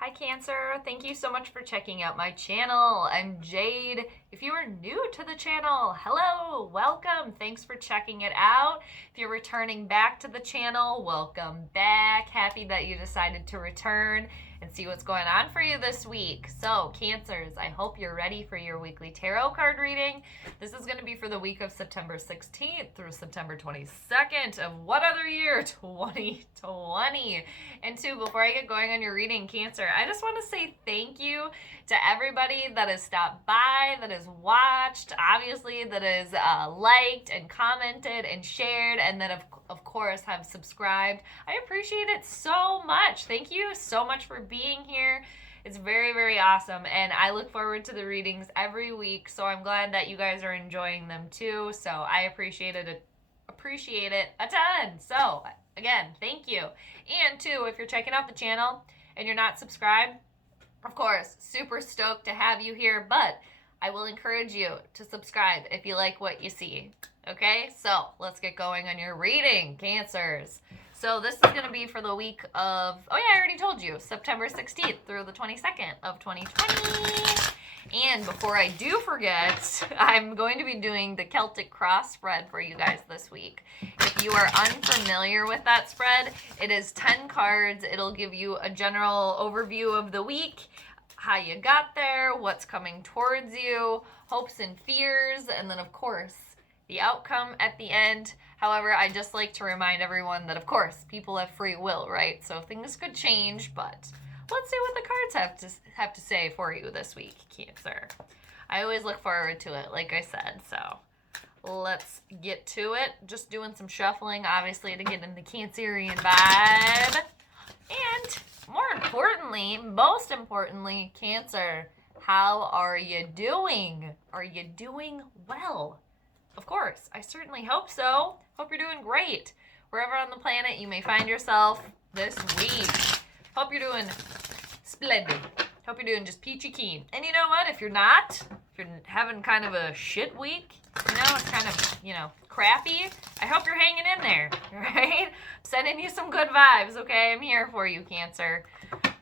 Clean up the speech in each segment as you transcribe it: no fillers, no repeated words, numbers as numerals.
Hi Cancer, thank you so much for checking out my channel. I'm Jade. If you are new to the channel, hello, welcome. Thanks for checking it out. If you're returning back to the channel, welcome back. Happy that you decided to return and see what's going on for you this week. So Cancers, I hope you're ready for your weekly tarot card reading. This is going to be for the week of September 16th through September 22nd of what other year? 2020. And two, before I get going on your reading, Cancer, I just want to say thank you to everybody that has stopped by, that has watched, obviously that has liked and commented and shared, and that of course have subscribed. I appreciate it so much. Thank you so much for being here. It's very, very awesome, and I look forward to the readings every week, so I'm glad that you guys are enjoying them too. So I appreciate it a ton. So again, thank you. And two, if you're checking out the channel and you're not subscribed, of course, super stoked to have you here, but I will encourage you to subscribe if you like what you see. Okay, so let's get going on your reading, Cancers. So this is going to be for the week of, oh yeah, I already told you, September 16th through the 22nd of 2020. And before I do forget, I'm going to be doing the Celtic cross spread for you guys this week. If you are unfamiliar with that spread, it is 10 cards. It'll give you a general overview of the week, how you got there, what's coming towards you, hopes and fears, and then of course, the outcome at the end. However, I just like to remind everyone that of course, people have free will, right? So things could change, but let's see what the cards have to say for you this week, Cancer. I always look forward to it, like I said, so let's get to it. Just doing some shuffling, obviously, to get in the Cancerian vibe. And most importantly, Cancer, how are you doing? Are you doing well? Of course, I certainly hope so. Hope you're doing great. Wherever on the planet you may find yourself this week. Hope you're doing splendid. Hope you're doing just peachy keen. And you know what? If you're not, if you're having kind of a shit week, it's kind of, crappy, I hope you're hanging in there, right? I'm sending you some good vibes, okay? I'm here for you, Cancer.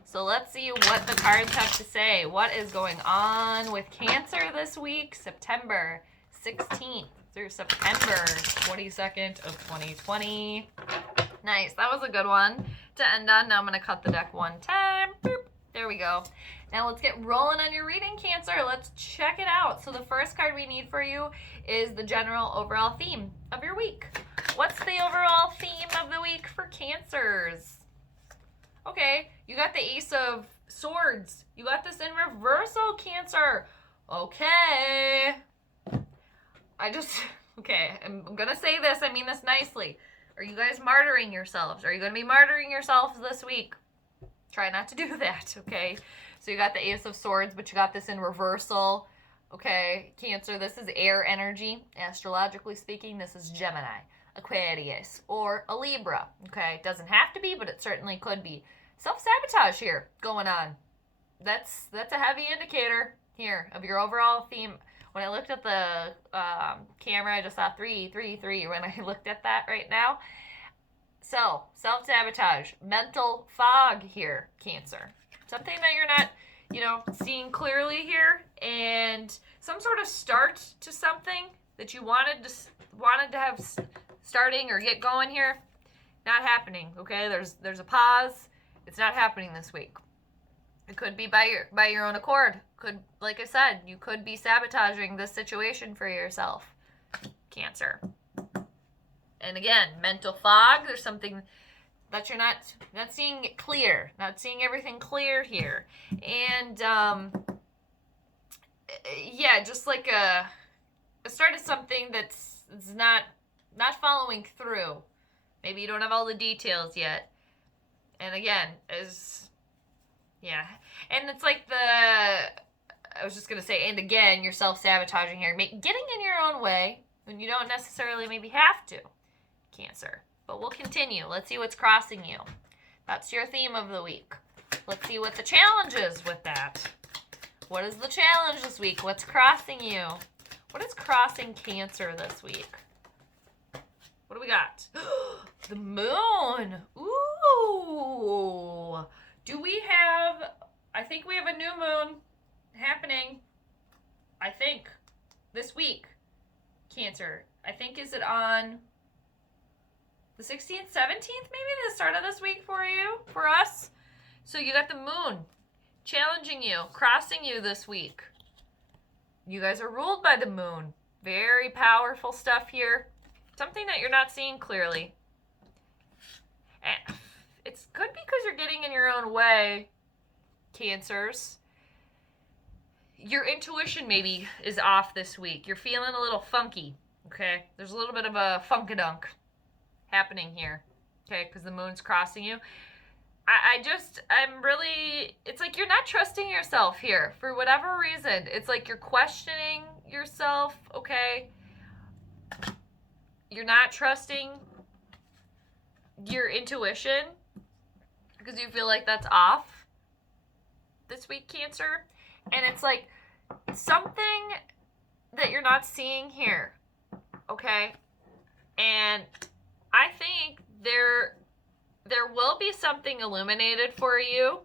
So let's see what the cards have to say. What is going on with Cancer this week, September 16th through September 22nd of 2020. Nice. That was a good one to end on. Now I'm going to cut the deck one time. Boop. There we go. Now let's get rolling on your reading, Cancer. Let's check it out. So the first card we need for you is the general overall theme of your week. What's the overall theme of the week for Cancers? Okay, you got the Ace of Swords. You got this in reversal, Cancer. Okay. I'm going to say this. I mean this nicely. Are you guys martyring yourselves? Are you going to be martyring yourselves this week? Try not to do that, okay? So you got the Ace of Swords, but you got this in reversal. Okay, Cancer, this is air energy. Astrologically speaking, this is Gemini, Aquarius, or a Libra. Okay, it doesn't have to be, but it certainly could be. Self-sabotage here going on. That's a heavy indicator here of your overall theme. When I looked at the camera, I just saw 333 when I looked at that right now. So, self-sabotage, mental fog here, Cancer. Something that you're not, seeing clearly here, and some sort of start to something that you wanted to have starting or get going here, not happening, okay? There's a pause. It's not happening this week. It could be by your own accord. Could, like I said, you could be sabotaging this situation for yourself, Cancer. And again, mental fog, there's something that you're not seeing it clear, not seeing everything clear here. And, just like a start of something that's not following through. Maybe you don't have all the details yet. And again, and it's like I was just going to say, and again, you're self-sabotaging here, getting in your own way when you don't necessarily maybe have to, Cancer. But we'll continue. Let's see what's crossing you. That's your theme of the week. Let's see what the challenge is with that. What is the challenge this week? What's crossing you? What is crossing Cancer this week? What do we got? The moon. Ooh. Do we have I think we have a new moon happening, I think, this week, Cancer. I think, is it on the 16th, 17th, maybe the start of this week for you, for us? So you got the moon challenging you, crossing you this week. You guys are ruled by the moon. Very powerful stuff here. Something that you're not seeing clearly. It could be because you're getting in your own way, Cancers. Your intuition maybe is off this week. You're feeling a little funky, okay? There's a little bit of a funkadunk happening here, okay? Because the moon's crossing you. I'm really, it's like you're not trusting yourself here for whatever reason. It's like you're questioning yourself, okay? You're not trusting your intuition because you feel like that's off this week, Cancer. And it's like something that you're not seeing here, okay? And I think there will be something illuminated for you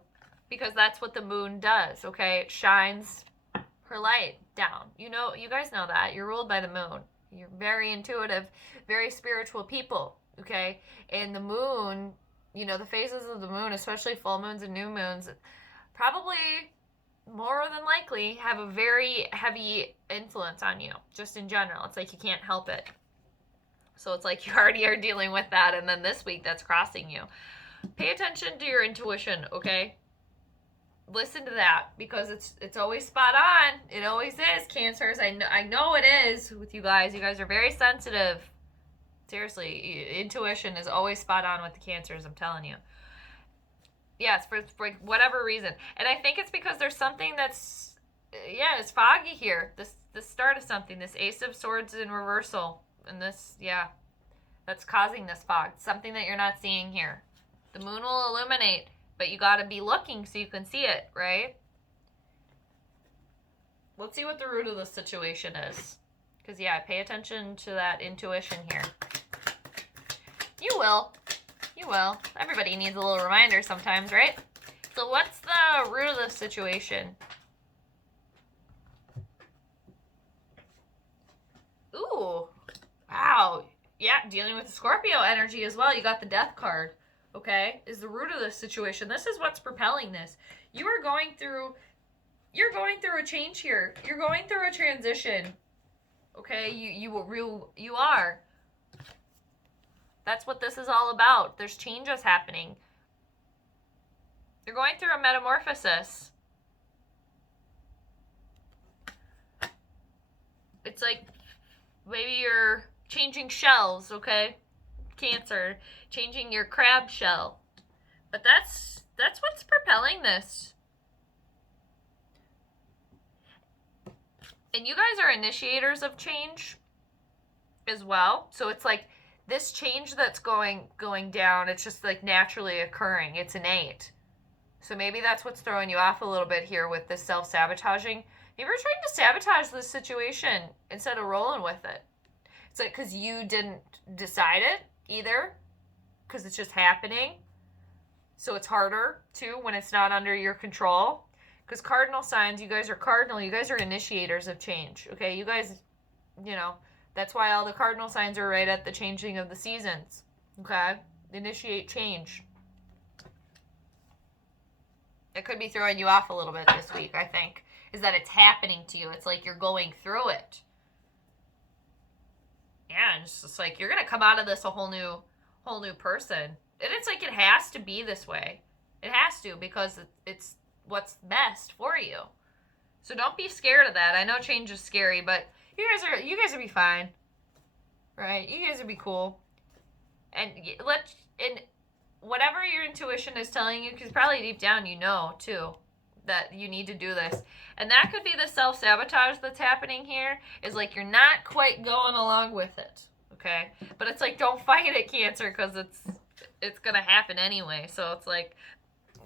because that's what the moon does, okay? It shines her light down. You know, you guys know that. You're ruled by the moon. You're very intuitive, very spiritual people, okay? And the moon, you know, the phases of the moon, especially full moons and new moons, probably more than likely have a very heavy influence on you, just in general. It's like you can't help it. So it's like you already are dealing with that, and then this week that's crossing you. Pay attention to your intuition, okay? Listen to that, because it's always spot on. It always is, Cancers. I know it is with you guys. You guys are very sensitive. Seriously, intuition is always spot on with the Cancers, I'm telling you. Yes, for whatever reason. And I think it's because there's something that's, yeah, it's foggy here. This start of something, this Ace of Swords in reversal. And this, yeah, that's causing this fog. Something that you're not seeing here. The moon will illuminate, but you got to be looking so you can see it, right? Let's see what the root of the situation is. Because, yeah, pay attention to that intuition here. You will. You will. Everybody needs a little reminder sometimes, right? So what's the root of the situation? Ooh. Wow. Yeah, dealing with the Scorpio energy as well. You got the Death card, okay? Is the root of this situation. This is what's propelling this. You're going through a change here. You're going through a transition. Okay? You are. That's what this is all about. There's changes happening. You're going through a metamorphosis. It's like maybe you're changing shells, okay? Cancer. Changing your crab shell. But that's what's propelling this. And you guys are initiators of change as well. So it's like this change that's going down, it's just like naturally occurring. It's innate. So maybe that's what's throwing you off a little bit here with this self-sabotaging. Maybe you're trying to sabotage this situation instead of rolling with it. It's like because you didn't decide it either, because it's just happening. So it's harder too when it's not under your control. Because cardinal signs, you guys are cardinal. You guys are initiators of change. Okay, you guys, you know, that's why all the cardinal signs are right at the changing of the seasons. Okay, initiate change. It could be throwing you off a little bit this week, I think, is that it's happening to you. It's like you're going through it. Yeah, and it's just like you're gonna come out of this a whole new person. And it's like it has to be this way. It has to, because it's what's best for you. So don't be scared of that. I know change is scary, but you guys will be fine. Right? You guys will be cool. And whatever your intuition is telling you, because probably deep down you know too that you need to do this. And that could be the self-sabotage that's happening here, is like you're not quite going along with it. Okay? But it's like, don't fight it, Cancer, because it's going to happen anyway. So it's like,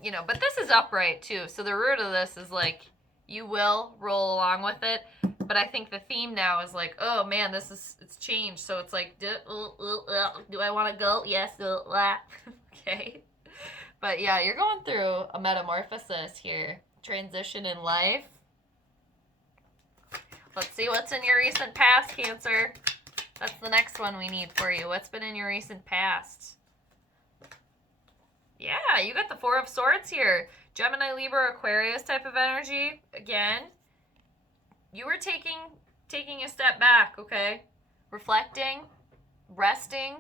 you know, but this is upright too. So the root of this is like, you will roll along with it. But I think the theme now is like, oh man, it's changed. So it's like, do I want to go? Yes. Okay. But yeah, you're going through a metamorphosis here. transition in life. Let's see what's in your recent past, Cancer. That's the next one we need for you. What's been in your recent past? Yeah, you got the Four of Swords here. Gemini, Libra, Aquarius type of energy. Again, you were taking a step back, okay? Reflecting, resting,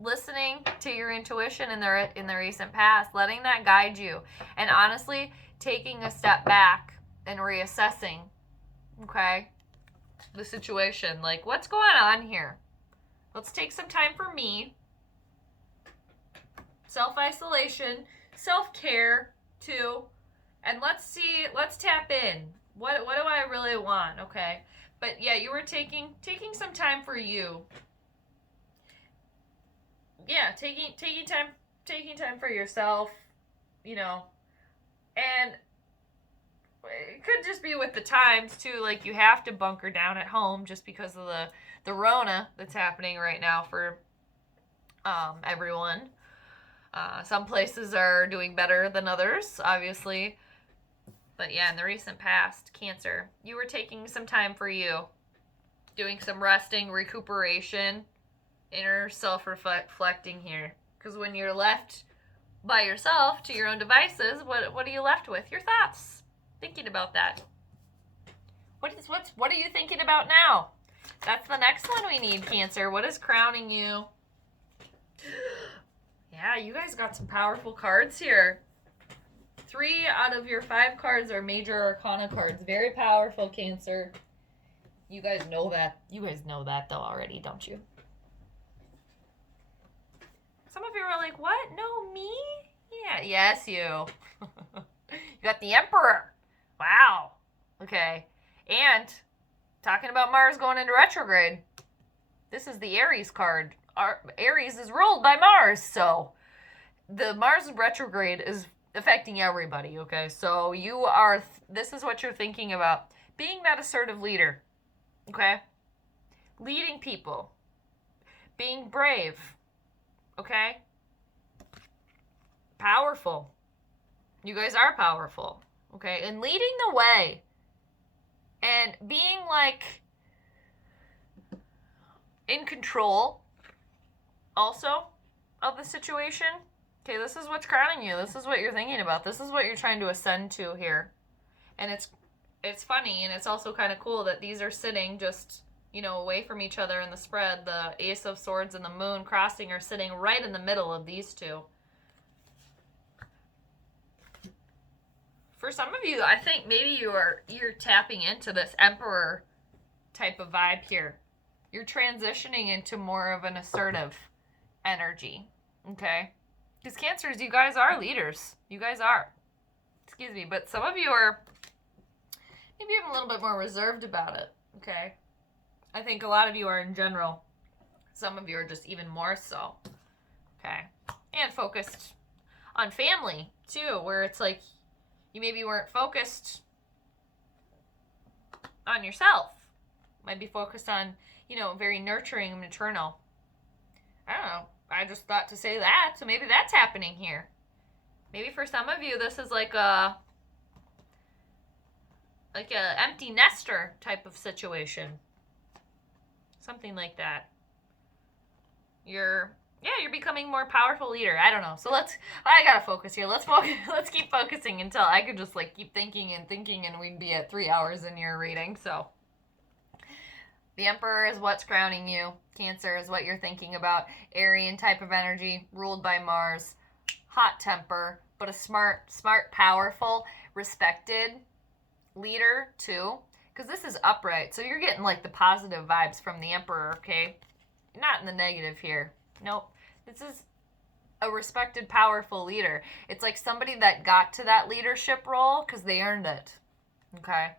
listening to your intuition in the recent past, letting that guide you. And honestly, taking a step back and reassessing, okay, the situation. Like, what's going on here? Let's take some time for me. Self-isolation, self-care, too. And let's tap in. What do I really want? Okay. But yeah, you were taking some time for you. Yeah, taking time for yourself, you know. And it could just be with the times too, like you have to bunker down at home just because of the Rona that's happening right now for everyone. Some places are doing better than others, obviously. But yeah, in the recent past, Cancer, you were taking some time for you, doing some resting, recuperation, inner self-reflecting here. Because when you're left by yourself to your own devices, what are you left with? Your thoughts. Thinking about that. What are you thinking about now? That's the next one we need, Cancer. What is crowning you? Yeah, you guys got some powerful cards here. 3 out of your 5 cards are major arcana cards. Very powerful, Cancer. You guys know that. You guys know that, though, already, don't you? Some of you are like, what? No, me? Yeah, yes, you. You got the Emperor. Wow. Okay. And talking about Mars going into retrograde. This is the Aries card. Aries is ruled by Mars, so the Mars retrograde is affecting everybody, okay? So you are, this is what you're thinking about. Being that assertive leader, okay? Leading people. Being brave, okay? Powerful. You guys are powerful, okay? And leading the way. And being, like, in control, also, of the situation. Okay, this is what's crowning you. This is what you're thinking about. This is what you're trying to ascend to here. And it's funny, and it's also kind of cool that these are sitting just, you know, away from each other in the spread. The Ace of Swords and the Moon crossing are sitting right in the middle of these two. For some of you, I think maybe you're tapping into this Emperor type of vibe here. You're transitioning into more of an assertive energy, okay? Because Cancers, you guys are leaders. You guys are. Excuse me, but some of you are maybe even a little bit more reserved about it, okay? I think a lot of you are in general. Some of you are just even more so, okay? And focused on family, too, where it's like you maybe weren't focused on yourself. Might be focused on, you know, very nurturing and maternal. I don't know. I just thought to say that, so maybe that's happening here. Maybe for some of you, this is like a empty nester type of situation. Something like that. You're becoming more powerful leader. I don't know. So I gotta focus here. Let's keep focusing until I could just like keep thinking and we'd be at 3 hours in your reading. So the Emperor is what's crowning you. Cancer is what you're thinking about. Aryan type of energy, ruled by Mars. Hot temper, but a smart, powerful, respected leader too. Because this is upright, so you're getting like the positive vibes from the Emperor, okay? Not in the negative here. Nope. This is a respected, powerful leader. It's like somebody that got to that leadership role because they earned it, okay?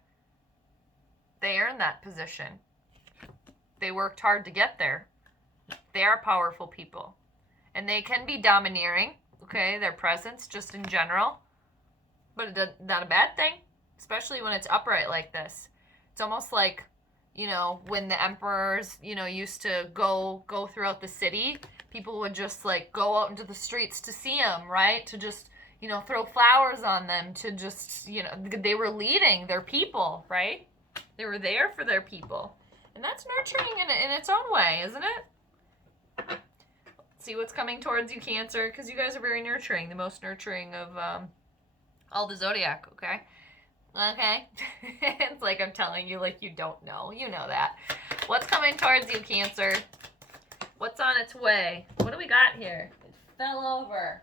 They earned that position. They worked hard to get there. They are powerful people. And they can be domineering, okay? Their presence, just in general. But it's not a bad thing, especially when it's upright like this. It's almost like, you know, when the emperors, you know, used to go throughout the city, people would just, like, go out into the streets to see him, right? To just, throw flowers on them to just, they were leading their people, right? They were there for their people. And that's nurturing in its own way, isn't it? See what's coming towards you, Cancer, because you guys are very nurturing, the most nurturing of all the zodiac, okay? Okay? It's like I'm telling you like you don't know. You know that. What's coming towards you, Cancer? What's on its way? What do we got here? It fell over.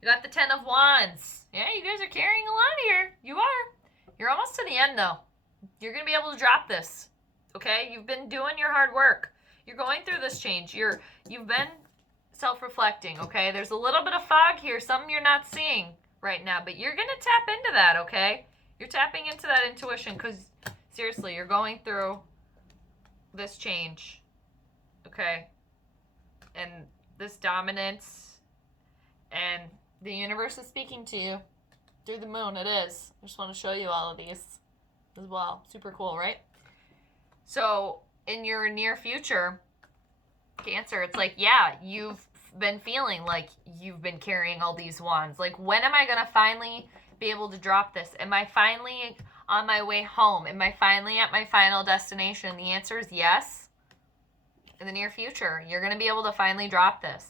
You got the 10 of Wands. Yeah, you guys are carrying a lot here. You are. You're almost to the end, though. You're going to be able to drop this, okay? You've been doing your hard work. You're going through this change. You've been self-reflecting, okay? There's a little bit of fog here, something you're not seeing right now, but you're going to tap into that, okay? You're tapping into that intuition because, seriously, you're going through this change, okay? And this dominance, and the universe is speaking to you through the moon. It is. I just want to show you all of these as well. Super cool, right? So in your near future, Cancer, it's like, yeah, you've been feeling like you've been carrying all these wands. Like, when am I going to finally be able to drop this? Am I finally on my way home? Am I finally at my final destination? The answer is yes. In the near future, you're going to be able to finally drop this.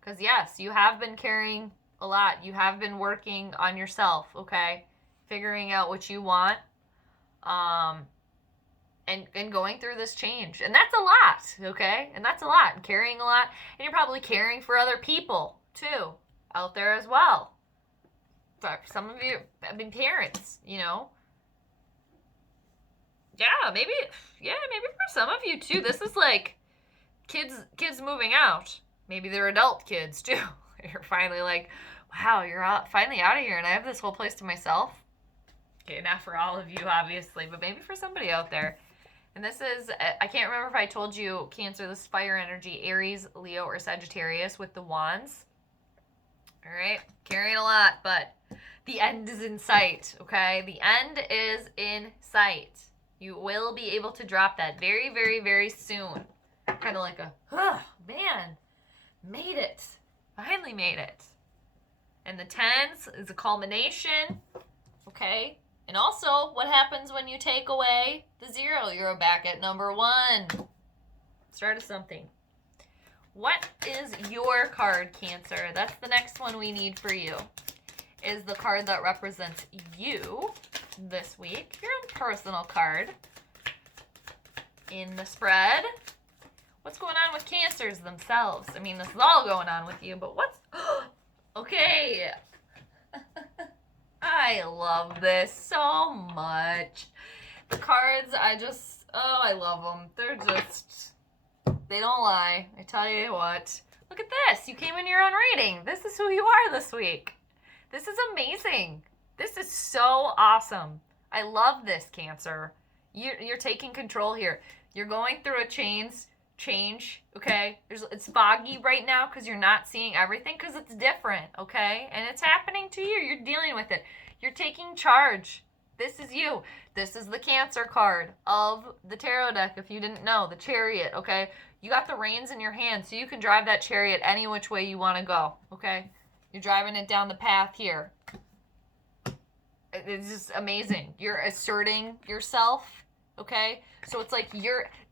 Because, yes, you have been carrying a lot. You have been working on yourself, okay? Figuring out what you want. And going through this change. And that's a lot, okay? And that's a lot. And carrying a lot. And you're probably caring for other people, too, out there as well. For some of you, parents, Yeah, maybe for some of you, too. This is like kids moving out. Maybe they're adult kids, too. You're finally like, wow, you're finally out of here, and I have this whole place to myself. Okay, not for all of you, obviously, but maybe for somebody out there. And this is, I can't remember if I told you, Cancer, this is fire energy, Aries, Leo, or Sagittarius with the wands. All right, carrying a lot, but the end is in sight, okay? The end is in sight. You will be able to drop that very, very, very soon. Kind of like oh, man, made it. Finally made it. And the 10s is a culmination, okay? And also, what happens when you take away the 0? You're back at number 1. Start of something. What is your card, Cancer? That's the next one we need for you. Is the card that represents you this week. Your own personal card. In the spread. What's going on with Cancers themselves? I mean, this is all going on with you, but what's... Okay. I love this so much. The cards, I love them. They don't lie. I tell you what. Look at this. You came in your own reading. This is who you are this week. This is amazing. This is so awesome. I love this, Cancer. You're taking control here. You're going through a change, okay? It's foggy right now because you're not seeing everything because it's different, okay? And it's happening to you. You're dealing with it. You're taking charge. This is you. This is the Cancer card of the tarot deck, if you didn't know. The Chariot, okay? You got the reins in your hand, so you can drive that chariot any which way you want to go, okay? You're driving it down the path here. It's just amazing. You're asserting yourself, okay? So it's like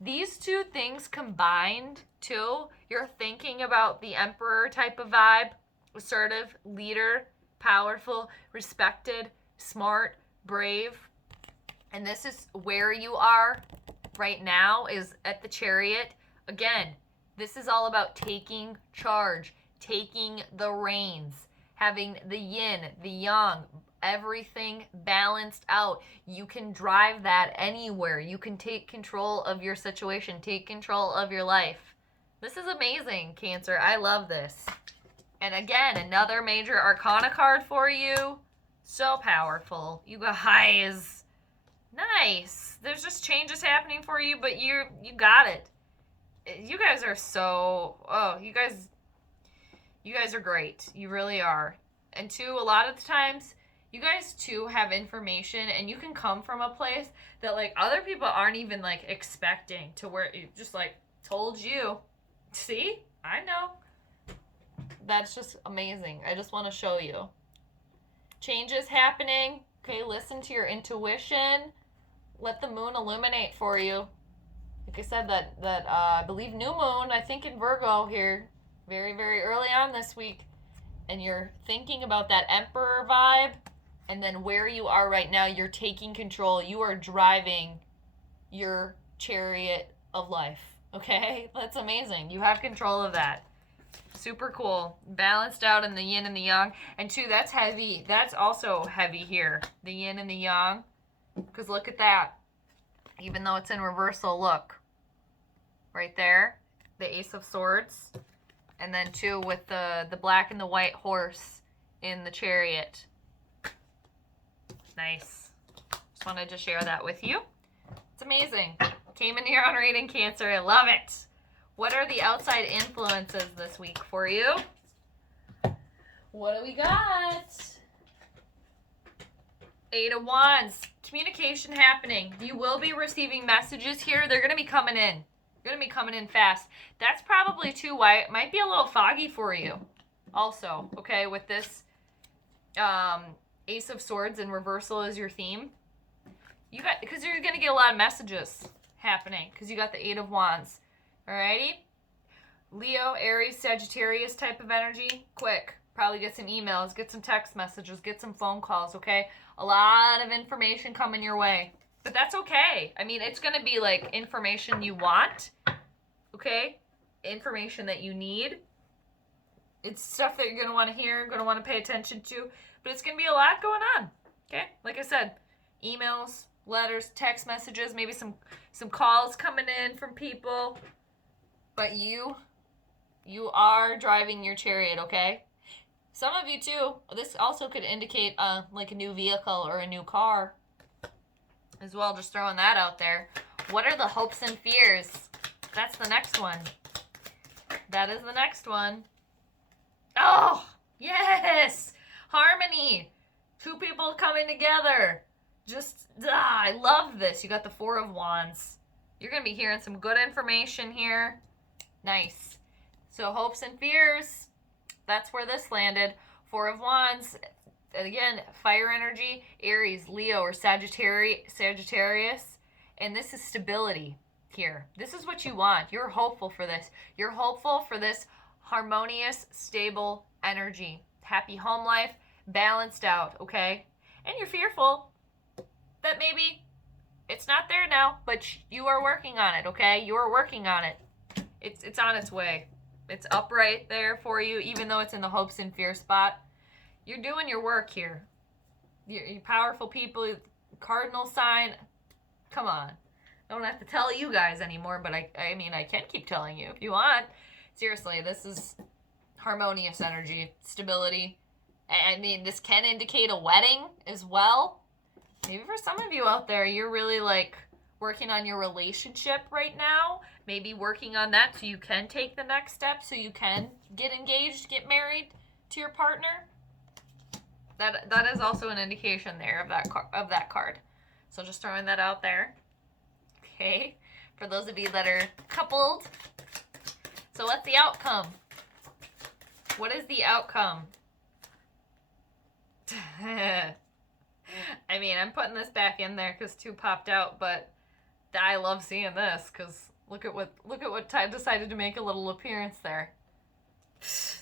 these two things combined, too. You're thinking about the Emperor type of vibe. Assertive, leader, powerful, respected, smart, brave. And this is where you are right now, is at the Chariot. Again, this is all about taking charge, taking the reins, having the yin, the yang, everything balanced out. You can drive that anywhere. You can take control of your situation, take control of your life. This is amazing, Cancer. I love this. And again, another major arcana card for you. So powerful. You guys. Nice. There's just changes happening for you, but you got it. You guys are you guys are great. You really are. And two, a lot of the times, you guys too have information, and you can come from a place that like other people aren't even like expecting, to where it just like told you. See? I know. that's just amazing. I just want to show you. Changes happening. Okay, listen to your intuition. Let the moon illuminate for you. Like I said, that I believe new moon, I think in Virgo here, very, very early on this week. And you're thinking about that Emperor vibe. And then where you are right now, you're taking control. You are driving your chariot of life. Okay? That's amazing. You have control of that. Super cool. Balanced out in the yin and the yang. And two, that's heavy. That's also heavy here. The yin and the yang. Because look at that. Even though it's in reversal, look. Right there. The Ace of Swords. And then two, with the black and the white horse in the chariot. Nice. Just wanted to share that with you. It's amazing. Came into your own reading, Cancer. I love it. What are the outside influences this week for you? What do we got? 8 of Wands. Communication happening. You will be receiving messages here. They're going to be coming in. They're going to be coming in fast. That's probably too why it might be a little foggy for you. Also, okay, with this Ace of Swords in reversal is your theme. Because you're going to get a lot of messages happening because you got the 8 of Wands. Alrighty? Leo, Aries, Sagittarius type of energy. Quick. Probably get some emails, get some text messages, get some phone calls, okay? A lot of information coming your way. But that's okay. I mean, it's going to be like information you want, okay? Information that you need. It's stuff that you're going to want to hear, going to want to pay attention to. But it's going to be a lot going on, okay? Like I said, emails, letters, text messages, maybe some calls coming in from people. But you are driving your chariot, okay? Some of you too. This also could indicate like a new vehicle or a new car as well. Just throwing that out there. What are the hopes and fears? That's the next one. That is the next one. Oh, yes! Harmony. Two people coming together. Just, I love this. You got the 4 of Wands. You're going to be hearing some good information here. Nice. So hopes and fears. That's where this landed. 4 of Wands. Again, fire energy. Aries, Leo, or Sagittarius. And this is stability here. This is what you want. You're hopeful for this. You're hopeful for this harmonious, stable energy. Happy home life. Balanced out, okay? And you're fearful that maybe it's not there now, but you are working on it, okay? You are working on it. It's on its way. It's upright there for you, even though it's in the hopes and fear spot. You're doing your work here. You're powerful people, cardinal sign. Come on. I don't have to tell you guys anymore, but I mean, I can keep telling you if you want. Seriously, this is harmonious energy, stability. I mean, this can indicate a wedding as well. Maybe for some of you out there, you're really like working on your relationship right now. Maybe working on that so you can take the next step, so you can get engaged, get married to your partner. That is also an indication there of that card. So just throwing that out there. Okay, for those of you that are coupled. So what's the outcome? What is the outcome? I mean, I'm putting this back in there because 2 popped out, but I love seeing this because look at what Ty decided to make a little appearance there.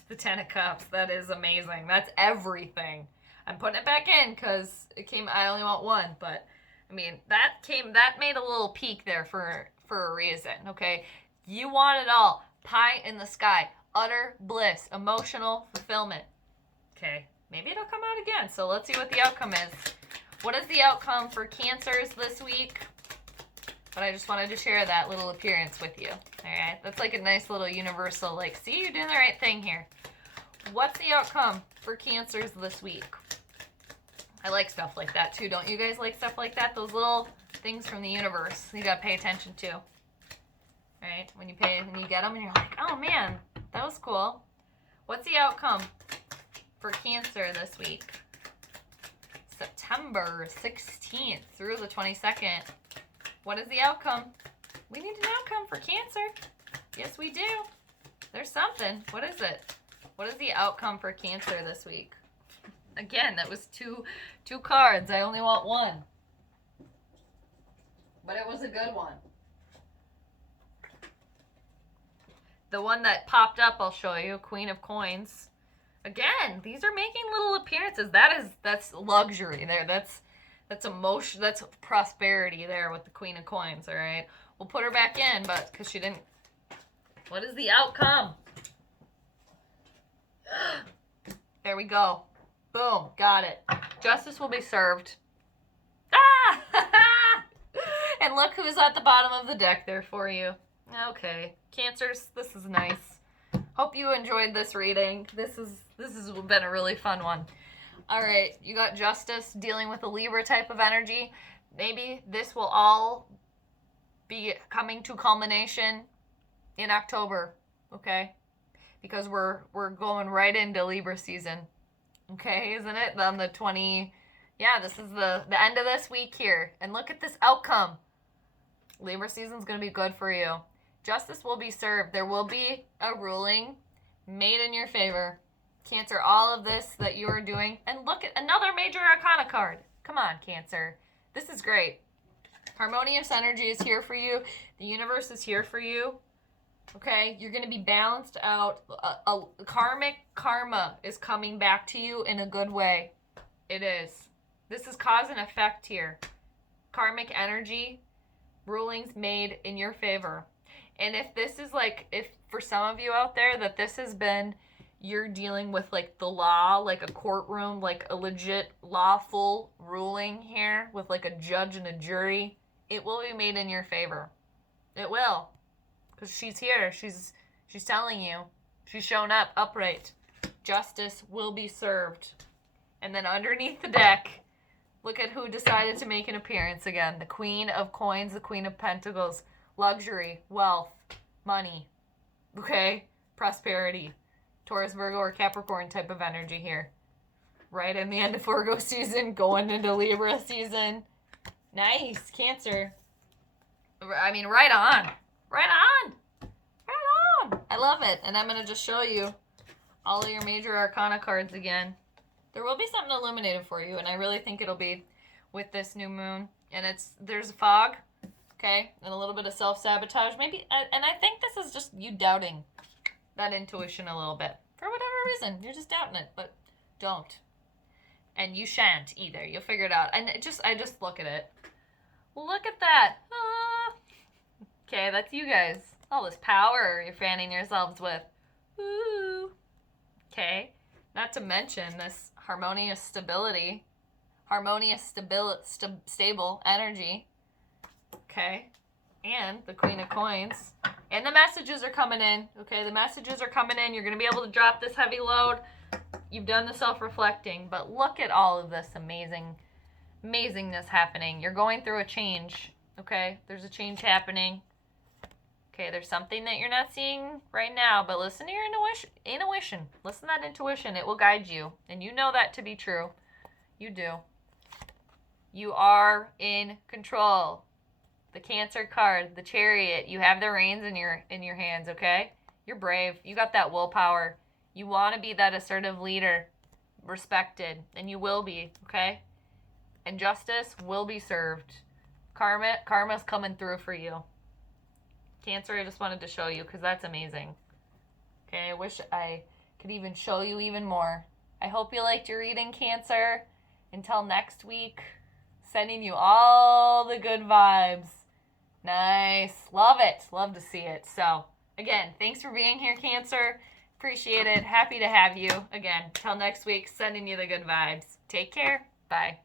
The 10 of Cups. That is amazing. That's everything. I'm putting it back in because it came. I only want 1, but I mean that made a little peak there for a reason. Okay, you want it all. Pie in the sky. Utter bliss. Emotional fulfillment. Okay. Maybe it'll come out again. So let's see what the outcome is. What is the outcome for Cancers this week? But I just wanted to share that little appearance with you. All right. That's like a nice little universal, like, see, you're doing the right thing here. What's the outcome for Cancers this week? I like stuff like that too. Don't you guys like stuff like that? Those little things from the universe you got to pay attention to. All right. When you get them and you're like, oh man, that was cool. What's the outcome for Cancer this week? September 16th through the 22nd. What is the outcome? We need an outcome for Cancer. Yes, we do. There's something. What is it? What is the outcome for Cancer this week? Again, that was two cards. I only want one. But it was a good one. The one that popped up, I'll show you. Queen of Coins. Again, these are making little appearances. That's luxury there. That's emotion. That's prosperity there with the Queen of Coins. All right, we'll put her back in, but because she didn't. What is the outcome? There we go. Boom, got it. Justice will be served. Ah! And look who's at the bottom of the deck there for you. Okay, Cancers, this is nice. Hope you enjoyed this reading. This has been a really fun one. All right, you got Justice dealing with a Libra type of energy. Maybe this will all be coming to culmination in October, okay? Because we're going right into Libra season, okay? Isn't it? On the 20, yeah, this is the end of this week here. And look at this outcome. Libra season's going to be good for you. Justice will be served. There will be a ruling made in your favor. Cancer, all of this that you are doing. And look at another major arcana card. Come on, Cancer. This is great. Harmonious energy is here for you. The universe is here for you. Okay? You're going to be balanced out. A karmic karma is coming back to you in a good way. It is. This is cause and effect here. Karmic energy, rulings made in your favor. And if this is like, if for some of you out there that this has been, you're dealing with like the law, like a courtroom, like a legit lawful ruling here with like a judge and a jury, it will be made in your favor. It will. Because she's here. She's telling you. She's shown up upright. Justice will be served. And then underneath the deck, look at who decided to make an appearance again. The Queen of Coins, the Queen of Pentacles. Luxury, wealth, money, okay? Prosperity. Taurus, Virgo, or Capricorn type of energy here. Right in the end of Virgo season, going into Libra season. Nice, Cancer. I mean, right on. Right on. Right on. I love it. And I'm going to just show you all of your major arcana cards again. There will be something illuminated for you, and I really think it'll be with this new moon. And there's a fog. Okay, and a little bit of self-sabotage. Maybe, and I think this is just you doubting that intuition a little bit. For whatever reason, you're just doubting it, but don't. And you shan't either. You'll figure it out. And I just look at it. Look at that. Ah. Okay, that's you guys. All this power you're fanning yourselves with. Ooh. Okay, not to mention this harmonious stability. Stable energy. Okay, and the Queen of Coins. And the messages are coming in. Okay, the messages are coming in. You're going to be able to drop this heavy load. You've done the self-reflecting, but look at all of this amazingness happening. You're going through a change. Okay, there's a change happening. Okay, there's something that you're not seeing right now, but listen to your intuition. Listen to that intuition. It will guide you, and you know that to be true. You do. You are in control. The Cancer card, the Chariot, you have the reins in your hands, okay? You're brave. You got that willpower. You want to be that assertive leader, respected, and you will be, okay? And justice will be served. Karma's coming through for you. Cancer, I just wanted to show you because that's amazing. Okay, I wish I could even show you even more. I hope you liked your reading, Cancer. Until next week, sending you all the good vibes. Nice. Love it. Love to see it. So, again, thanks for being here, Cancer. Appreciate it. Happy to have you. Again, till next week, sending you the good vibes. Take care. Bye.